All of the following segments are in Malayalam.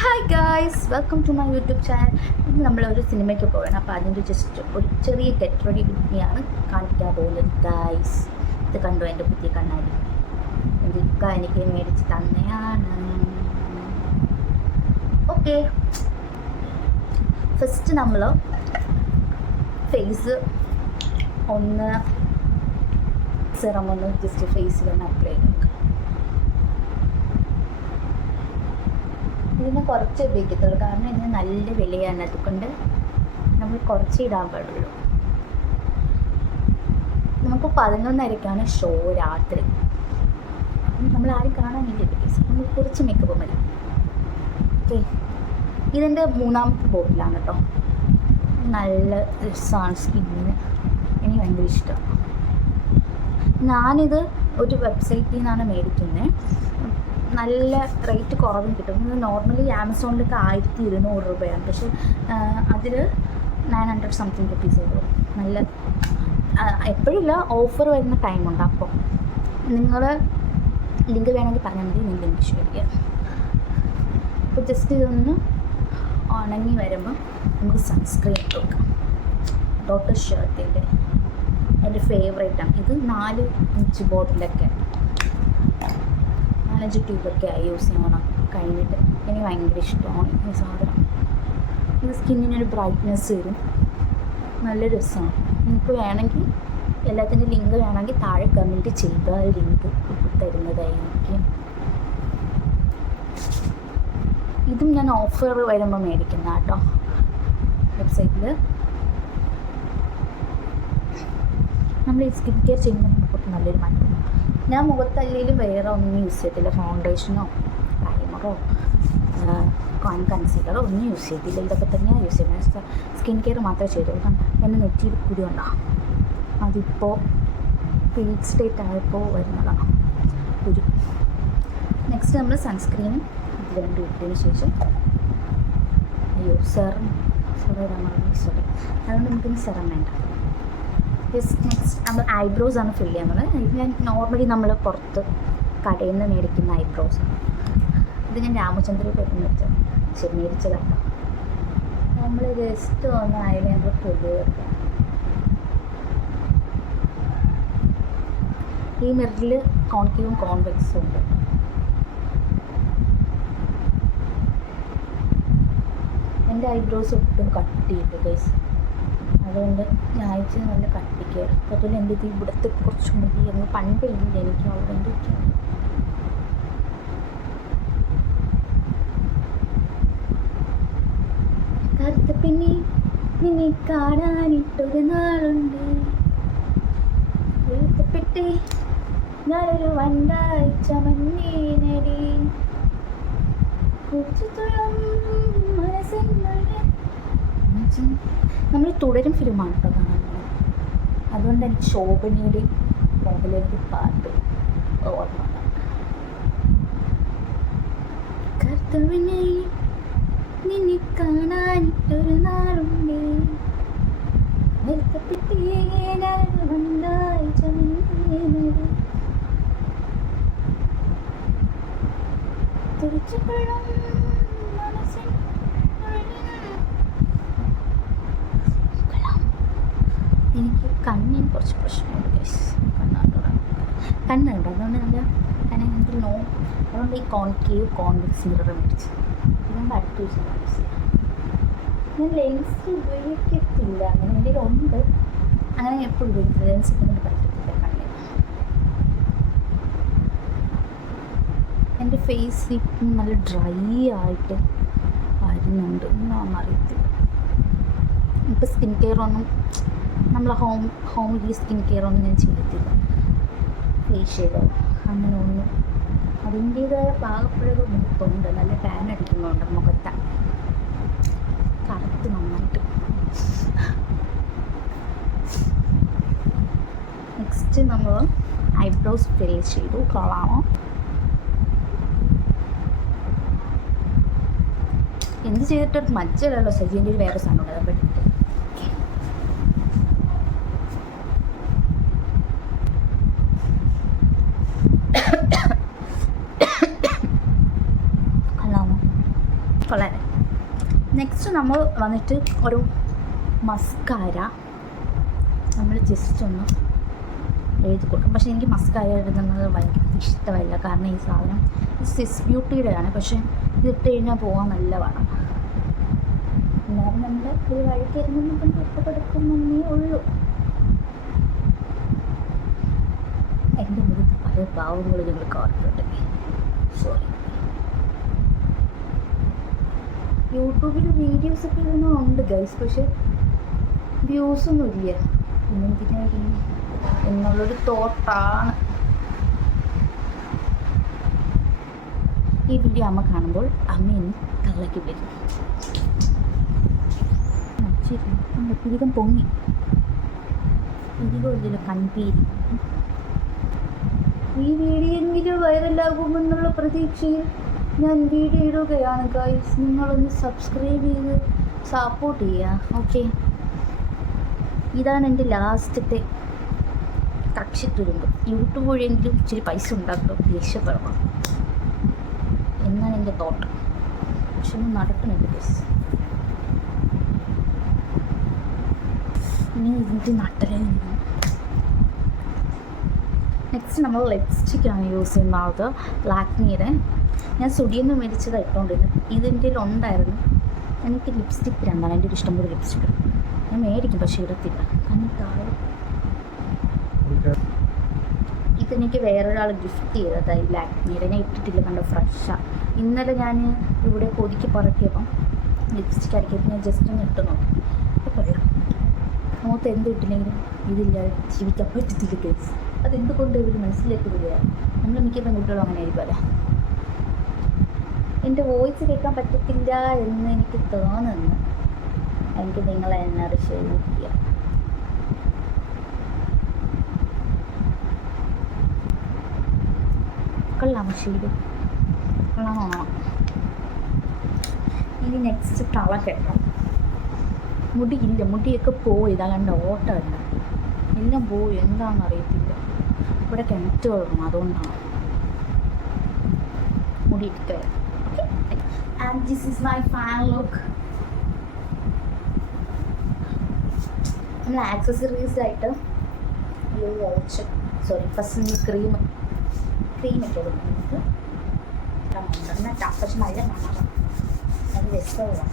Hi guys, welcome to my YouTube channel. ഇന്ന് നമ്മളൊരു സിനിമയ്ക്ക് പോകണം. അപ്പോൾ അതിൻ്റെ ജസ്റ്റ് ഒരു ചെറിയ ഗെറ്റ് റെഡി വിത്മിയാണ് കാണിക്കാൻ പോകുന്നത് ഗായ്സ്. ഇത് കണ്ടു, എൻ്റെ പുതിയ കണ്ണാടി എൻ്റെ ഇക്ക എനിക്ക് മേടിച്ച് തന്നെയാണ്. ഓക്കെ, ഫസ്റ്റ് നമ്മൾ ഫേസ് ഒന്ന് സിറം ഒന്ന് ജസ്റ്റ് ഫേസിലൊന്ന് അപ്ലൈ ചെയ്ത് നോക്കാം. ഇതിന് കുറച്ച് ഉപയോഗിക്കത്തുള്ളൂ, കാരണം ഇതിന് നല്ല വിലയാണ്. അതുകൊണ്ട് നമ്മൾ കുറച്ച് ഇടാൻ പാടുള്ളൂ. നമുക്ക് 11:30 ഷോ രാത്രി. നമ്മൾ ആരും കാണാനില്ല, നമ്മൾ കുറച്ച് മേക്കപ്പ് മതി. ഓക്കെ, ഇതിൻ്റെ 3ാമത്തെ ബോട്ടിലാണ് കേട്ടോ. നല്ല രസമാണ് സ്കിന്നിന്, എനിക്ക് ഭയങ്കര ഇഷ്ടമാണ്. ഞാനിത് ഒരു വെബ്സൈറ്റിൽ നിന്നാണ് മേടിക്കുന്നത്. നല്ല റേറ്റ് കുറവും കിട്ടും. നോർമലി ആമസോണിലൊക്കെ 1200 രൂപയാണ്, പക്ഷെ അതിൽ 900 സംതിങ് റുപ്പീസ് ഉള്ളൂ. നല്ല എപ്പോഴില്ല, ഓഫർ വരുന്ന ടൈമുണ്ട്. അപ്പോൾ നിങ്ങൾ ലിങ്ക് വേണമെങ്കിൽ പറഞ്ഞാൽ മതി, ഞാൻ ലിങ്ക് ഷെയർ ചെയ്യാം. അപ്പോൾ ജസ്റ്റ് ഇതൊന്ന് ഉണങ്ങി വരുമ്പോൾ നമുക്ക് സൺസ്ക്രീൻ ഇട്ട് വെക്കാം. ഡോക്ടർ ഷർട്ടിൻ്റെ എൻ്റെ ഫേവറേറ്റാണ് ഇത്. 4-5 ബോട്ടിലൊക്കെ 4-5 ട്യൂബൊക്കെയായി യൂസ് ചെയ്യണം കഴിഞ്ഞിട്ട്. എനിക്ക് ഭയങ്കര ഇഷ്ടമാണ് ഈ സാധനം. ഇത് സ്കിന്നിനൊരു ബ്രൈറ്റ്നെസ് തരും, നല്ല രസമാണ്. നിങ്ങൾക്ക് വേണമെങ്കിൽ എല്ലാത്തിൻ്റെ ലിങ്ക് വേണമെങ്കിൽ താഴെ കമൻറ്റ് ചെയ്താൽ ലിങ്ക് തരുന്നതായിരിക്കും. ഇതും ഞാൻ ഓഫർ വരുമ്പോൾ മേടിക്കുന്ന കേട്ടോ വെബ്സൈറ്റിൽ. നമ്മൾ ഈ സ്കിൻ കെയർ ചെയ്യുമ്പോൾ നമുക്ക് നല്ലൊരു മാറ്റം. ഞാൻ മുഖത്തല്ലേലും വേറെ ഒന്നും യൂസ് ചെയ്തില്ല, ഫൗണ്ടേഷനോ പ്രൈമറോ കൺസീലറോ ഒന്നും യൂസ് ചെയ്തില്ല. ഇതൊക്കെ തന്നെയാണ് യൂസ് ചെയ്യുന്നത്. സ്കിൻ കെയർ മാത്രമേ ചെയ്തുള്ളൂ. എൻ്റെ നെറ്റിയിൽ കുരു ഉണ്ടാകും, അതിപ്പോൾ പീക്ക് സ്റ്റേറ്റ് ആയപ്പോൾ വരുന്നതാണ് കുരു. നെക്സ്റ്റ് നമ്മൾ സൺസ്ക്രീനും ഇത് രണ്ടും ഇട്ടതിന് ശേഷം സെറം സോറി അതുകൊണ്ട് നമുക്കിനി സെറം വേണ്ട. നെക്സ്റ്റ് നമ്മൾ ഐബ്രോസാണ് ഫില്ല് ചെയ്യുന്നത്. ഇത് ഞാൻ നോർമലി നമ്മൾ പുറത്ത് കടയിൽ നിന്ന് മേടിക്കുന്ന ഐബ്രോസാണ്. ഇത് ഞാൻ രാമചന്ദ്രപുരത്ത് മേടിച്ചതാണ്. നമ്മൾ ജസ്റ്റ് ഒന്ന് അതിനെ നമ്മൾ ഫില്ല് വെക്കുക. ഈ മിററിൽ കോൺകേവും കോൺവെക്സും ഉണ്ട്. എൻ്റെ ഐബ്രോസ് ഒട്ടും കട്ട് ചെയ്തു ഗൈസ്, അതുകൊണ്ട് ഞാൻ അയച്ച് നല്ല കട്ടിക്കുക. അതുപോലെ എൻ്റെ ഇത് ഇവിടുത്തെ കുറച്ച് മുടി അങ്ങ് പണ്ടില്ല എനിക്ക്, അവിടെ എന്തൊക്കെയാണ് കറുത്ത പിന്നെ നിന്നെ കാണാനിട്ടൊരു നാളുണ്ട്, എഴുത്തപ്പെട്ട് ഞാനൊരു വണ്ടായി ചമന്നേനടി കുറിച്ചും മനസ്സിനുള്ളിൽ. നമ്മൾ തുടരും ഫിലിമാണ് കേട്ടോ കാണുന്നത്. അതുകൊണ്ട് എനിക്ക് ശോഭനയുടെ മോഡലൊരു പാട്ട് ഓർമ്മ. കർത്തവനെ നിന്നെ കാണാനിട്ടൊരു നാളുണ്ട്, തുറച്ചുകൊള്ളും മനസ്സിൻ. എനിക്ക് കണ്ണിന് കുറച്ച് പ്രശ്നമുണ്ട് ഗൈസ്, കണ്ണുണ്ടോ അതുകൊണ്ട് നല്ല കണ്ണിന് നോ. അതുകൊണ്ട് ഈ കോൺകേവ് കോൺവെക്സ് മിറർ മേടിച്ചു. ഇതുകൊണ്ട് അടുത്ത ദിവസം യൂസ് ചെയ്യാം. ഞാൻ ലെൻസ് ഉപയോഗിക്കത്തില്ല, അങ്ങനെ എന്തെങ്കിലും ഉണ്ട്, അങ്ങനെ എപ്പോഴും ഉപയോഗിക്കില്ല. ലെൻസ് ഇട്ടുകൊണ്ട് പഠിക്കത്തില്ല കണ്ണിന്. എൻ്റെ ഫേസ് ഇപ്പം നല്ല ഡ്രൈ ആയിട്ട് വരുന്നുണ്ട്, ഒന്നും അറിയത്തില്ല. ഇപ്പം സ്കിൻ കെയർ ഒന്നും നമ്മൾ ഹോംലി സ്കിൻ കെയർ ഒന്നും ഞാൻ ചെയ്യത്തില്ല. ഫേഷ്യലോ അങ്ങനെ ഒന്നും. അതിൻ്റേതായ പാകപ്പിഴകൾ മുഖത്തുണ്ട്. നല്ല ടാൻ അടിക്കുന്നുണ്ട് മുഖത്ത്, കറുത്ത് നന്നായിട്ട്. നെക്സ്റ്റ് നമ്മൾ ഐബ്രോസ് ഫിൽ ചെയ്തു. കൊള്ളാമോ? എന്ത് ചെയ്തിട്ടൊരു മജ്ജല്ലോ സജീൻ്റെ ഒരു വേറെ സാധനം ഉണ്ട്, അതൊക്കെ എടുത്തിട്ട് കൊള്ളാമോ? കൊള്ളാം. നെക്സ്റ്റ് നമ്മൾ വന്നിട്ട് ഒരു മസ്കാര നമ്മൾ ജസ്റ്റ് ഒന്ന് എഴുതി കൊടുക്കും. പക്ഷേ എനിക്ക് മസ്കാര എഴുതുന്നത് ഭയങ്കര ഇഷ്ടമല്ല. കാരണം ഈ സാധനം സ്വിസ് ബ്യൂട്ടിയുടെയാണ്. പക്ഷേ ഇതിട്ട് കഴിഞ്ഞാൽ പോകാൻ നല്ല വേണം. എന്നാലും നമ്മൾ ഒരു വഴിക്ക് ഇരുന്ന് ഇഷ്ടപ്പെടുക്കുന്നേ ഉള്ളൂ. എൻ്റെ മുഖത്ത് പല ഭാവങ്ങളും നിങ്ങൾ കാണുന്നുണ്ട്. സോറി. യൂട്യൂബിൽ വീഡിയോസൊക്കെ ഇടുന്നുണ്ട് ഗൈസ്, പക്ഷെ വ്യൂസൊന്നും ഇല്ല. പിന്നെന്തിനായിരുന്നു എന്നുള്ളൊരു തോട്ടാണ്. ഈ വീഡിയോ അമ്മ കാണുമ്പോൾ അമ്മ ഇന്ന് തള്ളക്ക് വരും. പിരികം പൊങ്ങി. പിരികം ഇല്ലല്ലോ, കൺപീരി. ഈ വീഡിയോ എങ്കിലും വൈറലാകുമെന്നുള്ള പ്രതീക്ഷയിൽ ഞാൻ വീഡിയോ ഇടുകയാണ് ഗൈസ്. നിങ്ങളൊന്ന് സബ്സ്ക്രൈബ് ചെയ്ത് സപ്പോർട്ട് ചെയ്യുക. ഓക്കെ, ഇതാണ് എൻ്റെ ലാസ്റ്റത്തെ കക്ഷിത്തുരുമ്പ്. യൂട്യൂബ് വഴിയെങ്കിലും ഇച്ചിരി പൈസ ഉണ്ടാക്കണം, ദേഷ്യപ്പെടണം എന്നാണ് എൻ്റെ തോട്ട്. പക്ഷെ ഒന്നും നടക്കുന്നുണ്ട് ഗൈസ്. ഇനി ഇതിൻ്റെ നട്ടലേ. നെക്സ്റ്റ് നമ്മൾ ലിപ്സ്റ്റിക്കാണ് യൂസ് ചെയ്യുന്നത്. ലാക്മിയുടെ ഞാൻ സുടിയൊന്നും മേടിച്ചതാണ് ഇട്ടുകൊണ്ടിരുന്നത്. ഇതിൻ്റെ ഉണ്ടായിരുന്നു. എനിക്ക് ലിപ്സ്റ്റിക് രണ്ടാണ്. എൻ്റെ ഒരു ഇഷ്ടംപോലെ ലിപ്സ്റ്റിക്ക് ഞാൻ മേടിക്കും, പക്ഷേ ഇടത്തില്ല. കാരണം താഴെ ഇതെനിക്ക് വേറൊരാൾ ഗിഫ്റ്റ് ചെയ്തതായി ലാക്മിയുടെ. ഞാൻ ഇട്ടിട്ടില്ല, കണ്ടോ ഫ്രഷാണ്. ഇന്നലെ ഞാൻ ഇവിടെ കൊതിക്ക് പറക്കിയപ്പം ലിപ്സ്റ്റിക് അടിക്കിയപ്പോൾ ഞാൻ ജസ്റ്റ് ഒന്ന് ഇട്ട് നോക്കും. അപ്പോൾ കൊള്ളാം. മുഖത്ത് എന്ത് ഇട്ടില്ലെങ്കിലും ഇതില്ലാതെ ജീവിക്കാൻ പറ്റത്തില്ല കേസ്. അതെന്തുകൊണ്ട് ഇവർ മനസ്സിലാക്കുന്നില്ല. നമ്മൾ മിക്ക പെൺകുട്ടികളും അങ്ങനെ ആയിരിക്കുമല്ലോ. എൻ്റെ വോയിസ് കേൾക്കാൻ പറ്റത്തില്ല എന്ന് എനിക്ക് തോന്നുന്നു. എനിക്ക് നിങ്ങളെ എന്നെ ക്ഷമിക്കുക. കൊള്ളാമോ ഷെയ്ഡ്? കൊള്ളാമോ? ഇനി നെക്സ്റ്റ് തള കേട്ടോ. മുടിയില്ല, മുടിയൊക്കെ പോയി. ഇതാ കണ്ട ഓട്ടമല്ല, എല്ലാം പോയി. എന്താണെന്ന് അറിയത്തില്ല. ഇവിടെ കിണറ്റ് കൊള്ളണം, അതുകൊണ്ടാണ് മുടി ഇരിക്കുക. And this is my final look. നമ്മൾ ആക്സസറീസ് ആയിട്ട് ഈ വാച്ച്, ഫസ്റ്റ് ക്രീം ഒക്കെ കൊടുക്കുന്നത് എന്നിട്ടാ. പക്ഷെ നല്ല മണം, അത് രസമാണ്.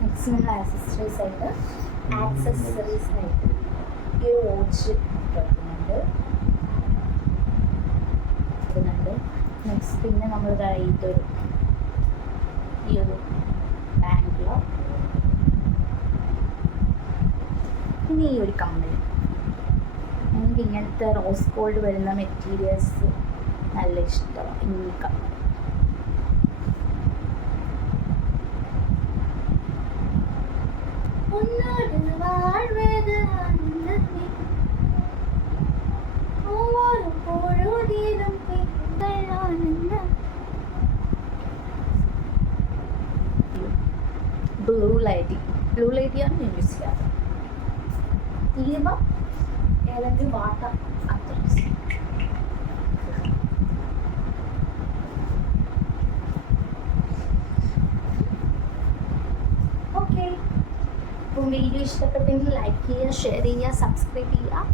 നെക്സ്റ്റ് നമ്മൾ ആക്സസറീസ് ആയിട്ട് ഈ ഒരു വാച്ച് കൊടുക്കുന്നുണ്ട്. നെക്സ്റ്റ് പിന്നെ നമ്മൾ ഇതൊരു ഈ ഒരു ബാങ്കിലോ പിന്നെ ഈ ഒരു കമ്മൽ. എനിക്ക് ഇങ്ങനത്തെ റോസ് ഗോൾഡ് വരുന്ന മെറ്റീരിയൽസ് നല്ല ഇഷ്ടമാണ്. ഈ കമ്മൽ ബ്ലൂ ലൈറ്റിയാണ് ഞാൻ യൂസ് ചെയ്യാറ്. തീരുമ്പോൾ ഏതെങ്കിലും വാട്ടർ ഓക്കെ. അപ്പോൾ വീഡിയോ ഇഷ്ടപ്പെട്ടെങ്കിൽ ലൈക്ക് ചെയ്യുക, ഷെയർ ചെയ്യുക, സബ്സ്ക്രൈബ് ചെയ്യുക.